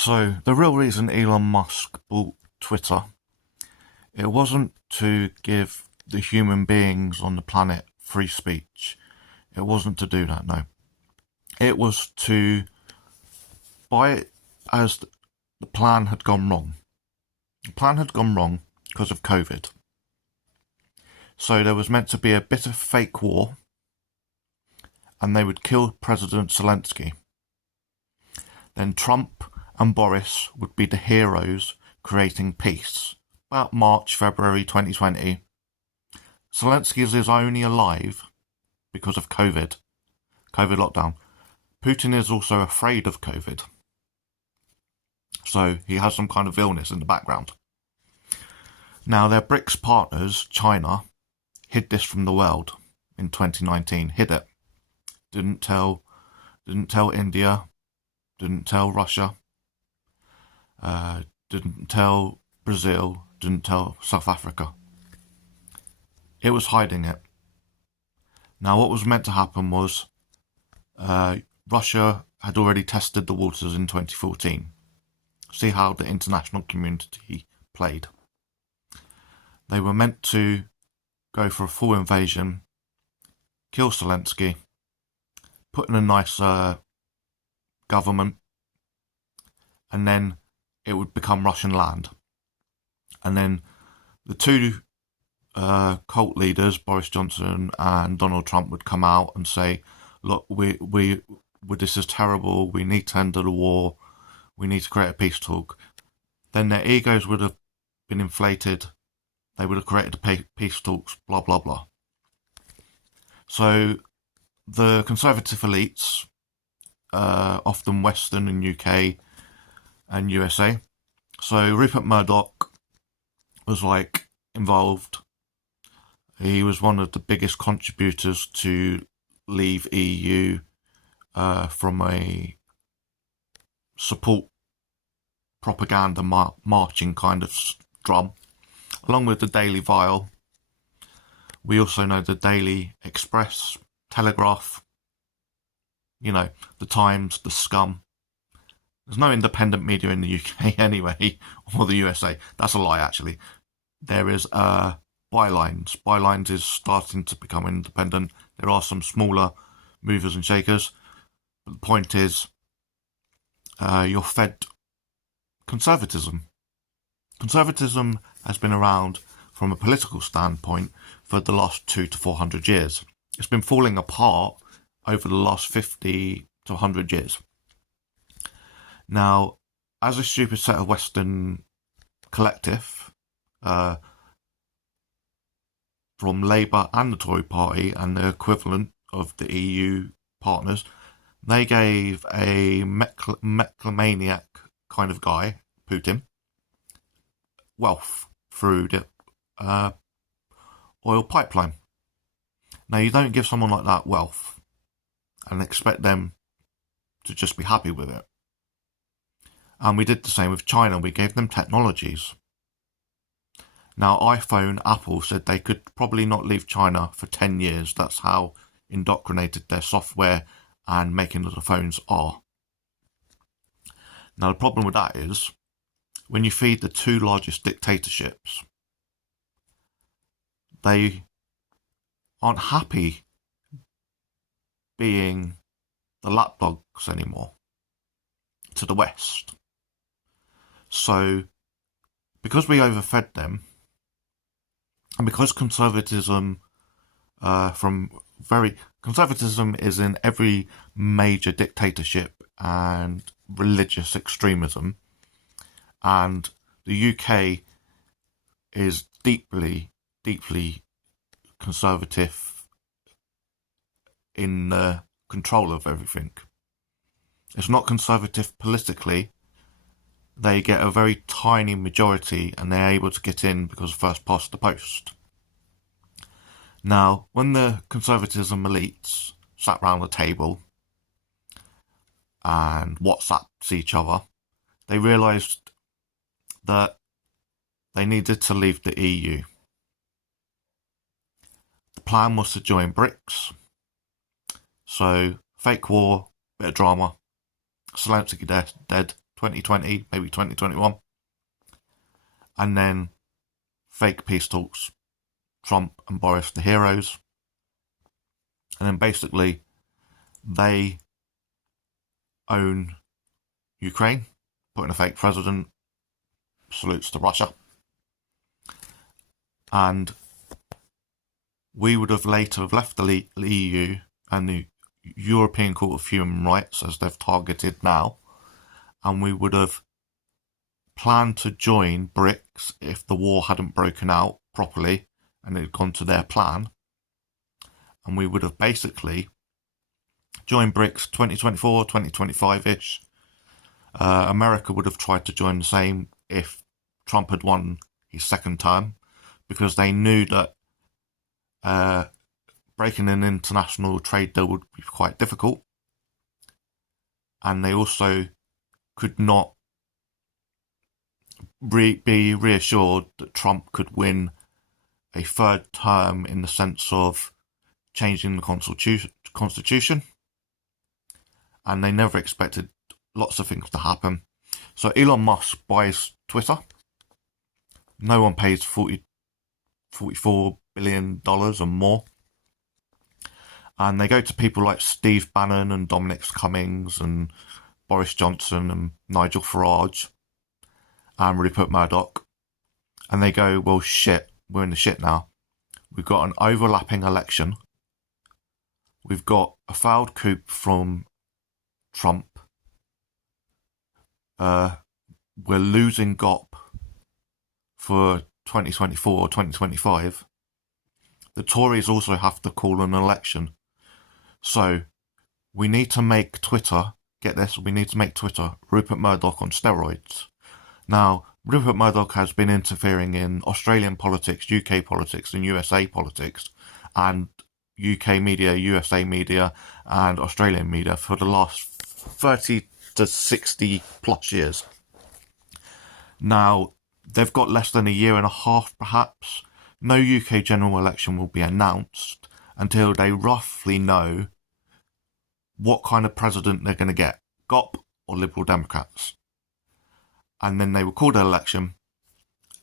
So the real reason Elon Musk bought Twitter, it wasn't to give the human beings on the planet free speech. It wasn't to do that, no. It was to buy it as the plan had gone wrong. The plan had gone wrong because of COVID. So there was meant to be a bit of fake war, and they would kill President Zelensky. Then Trump and Boris would be the heroes creating peace. About March, February 2020, Zelensky is only alive because of COVID lockdown. Putin is also afraid of COVID. So he has some kind of illness in the background. Now their BRICS partners, China, hid this from the world in 2019. Hid it. Didn't tell India. Didn't tell Russia. Didn't tell Brazil. Didn't tell South Africa. It was hiding it. Now what was meant to happen was Russia had already tested the waters in 2014. See how the international community played. They were meant to go for a full invasion, kill Zelensky, put in a nice government, and then it would become Russian land. And then the two cult leaders, Boris Johnson and Donald Trump, would come out and say, look, this is terrible, we need to end the war, we need to create a peace talk. Then their egos would have been inflated, they would have created the peace talks, blah, blah, blah. So the conservative elites, often Western and UK and USA, so Rupert Murdoch was involved. He was one of the biggest contributors to leave EU from a support propaganda marching kind of drum, along with the Daily Vile. We also know the Daily Express, Telegraph, the Times, the Scum. There's no independent media in the UK anyway, or the USA. That's a lie, actually. There is Bylines. Bylines is starting to become independent. There are some smaller movers and shakers. But the point is, you're fed conservatism. Conservatism has been around from a political standpoint for the last 200 to 400 years. It's been falling apart over the last 50 to 100 years. Now, as a stupid set of Western collective, from Labour and the Tory party and the equivalent of the EU partners, they gave a megalomaniac kind of guy, Putin, wealth through the oil pipeline. Now, you don't give someone like that wealth and expect them to just be happy with it. And we did the same with China. We gave them technologies. Now, iPhone, Apple said they could probably not leave China for 10 years. That's how indoctrinated their software and making of the phones are. Now, the problem with that is, when you feed the two largest dictatorships, they aren't happy being the lapdogs anymore to the West. So, because we overfed them, and because conservatism conservatism is in every major dictatorship and religious extremism, and the UK is deeply, deeply conservative in control of everything. It's not conservative politically. They get a very tiny majority and they're able to get in because of first past the post. Now, when the conservatism elites sat round the table and WhatsApped each other, they realised that they needed to leave the EU. The plan was to join BRICS. So, fake war, bit of drama, Zelensky dead, 2020, maybe 2021. And then fake peace talks, Trump and Boris the heroes. And then basically they own Ukraine, put in a fake president, salutes to Russia. And we would have later have left the EU and the European Court of Human Rights, as they've targeted now, and we would have planned to join BRICS if the war hadn't broken out properly and it had gone to their plan. And we would have basically joined BRICS 2024, 2025-ish. America would have tried to join the same if Trump had won his second term, because they knew that breaking an international trade deal would be quite difficult. And they also could not be reassured that Trump could win a third term in the sense of changing the constitution. And they never expected lots of things to happen. So Elon Musk buys Twitter. No one pays $44 billion or more. And they go to people like Steve Bannon and Dominic Cummings and Boris Johnson and Nigel Farage and Rupert Murdoch. And they go, well, shit, we're in the shit now. We've got an overlapping election. We've got a failed coup from Trump. We're losing GOP for 2024 or 2025. The Tories also have to call an election. So we need to make Twitter, get this, we need to make Twitter Rupert Murdoch on steroids. Now, Rupert Murdoch has been interfering in Australian politics, UK politics and USA politics, and UK media, USA media and Australian media for the last 30 to 60 plus years. Now, they've got less than a year and a half perhaps. No UK general election will be announced until they roughly know what kind of president they're going to get, GOP or Liberal Democrats. And then they will call the election,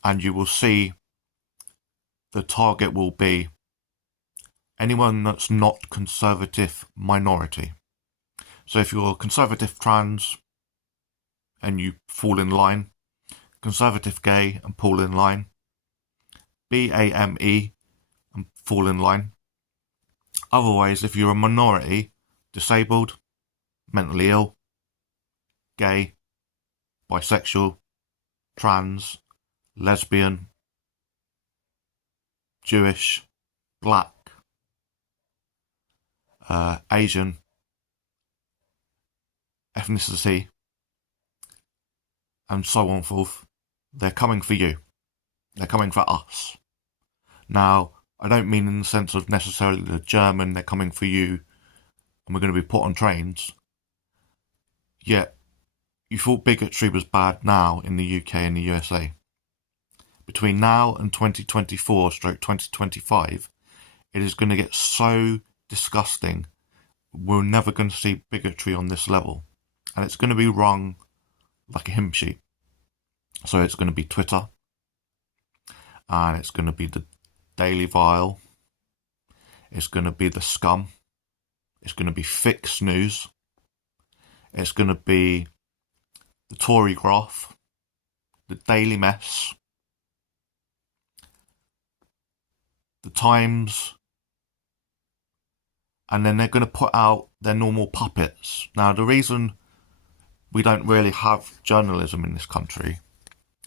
and you will see the target will be anyone that's not conservative minority. So if you're conservative trans and you fall in line, conservative gay and fall in line, BAME and fall in line. Otherwise, if you're a minority, disabled, mentally ill, gay, bisexual, trans, lesbian, Jewish, black, Asian, ethnicity, and so on and forth, they're coming for you. They're coming for us. Now, I don't mean in the sense of necessarily the German, they're coming for you and we're going to be put on trains. Yet, you thought bigotry was bad now in the UK and the USA. Between now and 2024/2025, it is going to get so disgusting. We're never going to see bigotry on this level. And it's going to be wrong like a hymn sheet. So it's going to be Twitter. And it's going to be the Daily Vile. It's going to be the Scum. It's going to be Fix News. It's going to be the Tory Graph. The Daily Mess. The Times. And then they're going to put out their normal puppets. Now, the reason we don't really have journalism in this country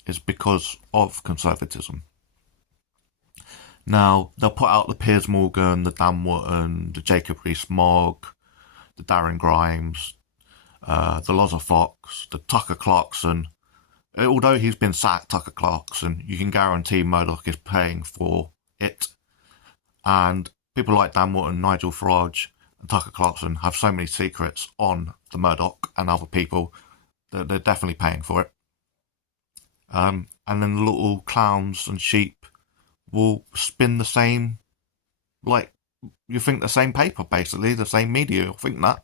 is because of conservatism. Now, they'll put out the Piers Morgan, the Dan Wootton, the Jacob Rees-Mogg, the Darren Grimes, the Loza Fox, the Tucker Clarkson. Although he's been sacked, Tucker Clarkson, you can guarantee Murdoch is paying for it. And people like Dan Wootton, Nigel Farage and Tucker Clarkson have so many secrets on the Murdoch and other people that they're definitely paying for it. And then the little clowns and sheep will spin the same, like, you think the same paper, basically, the same media, you'll think that.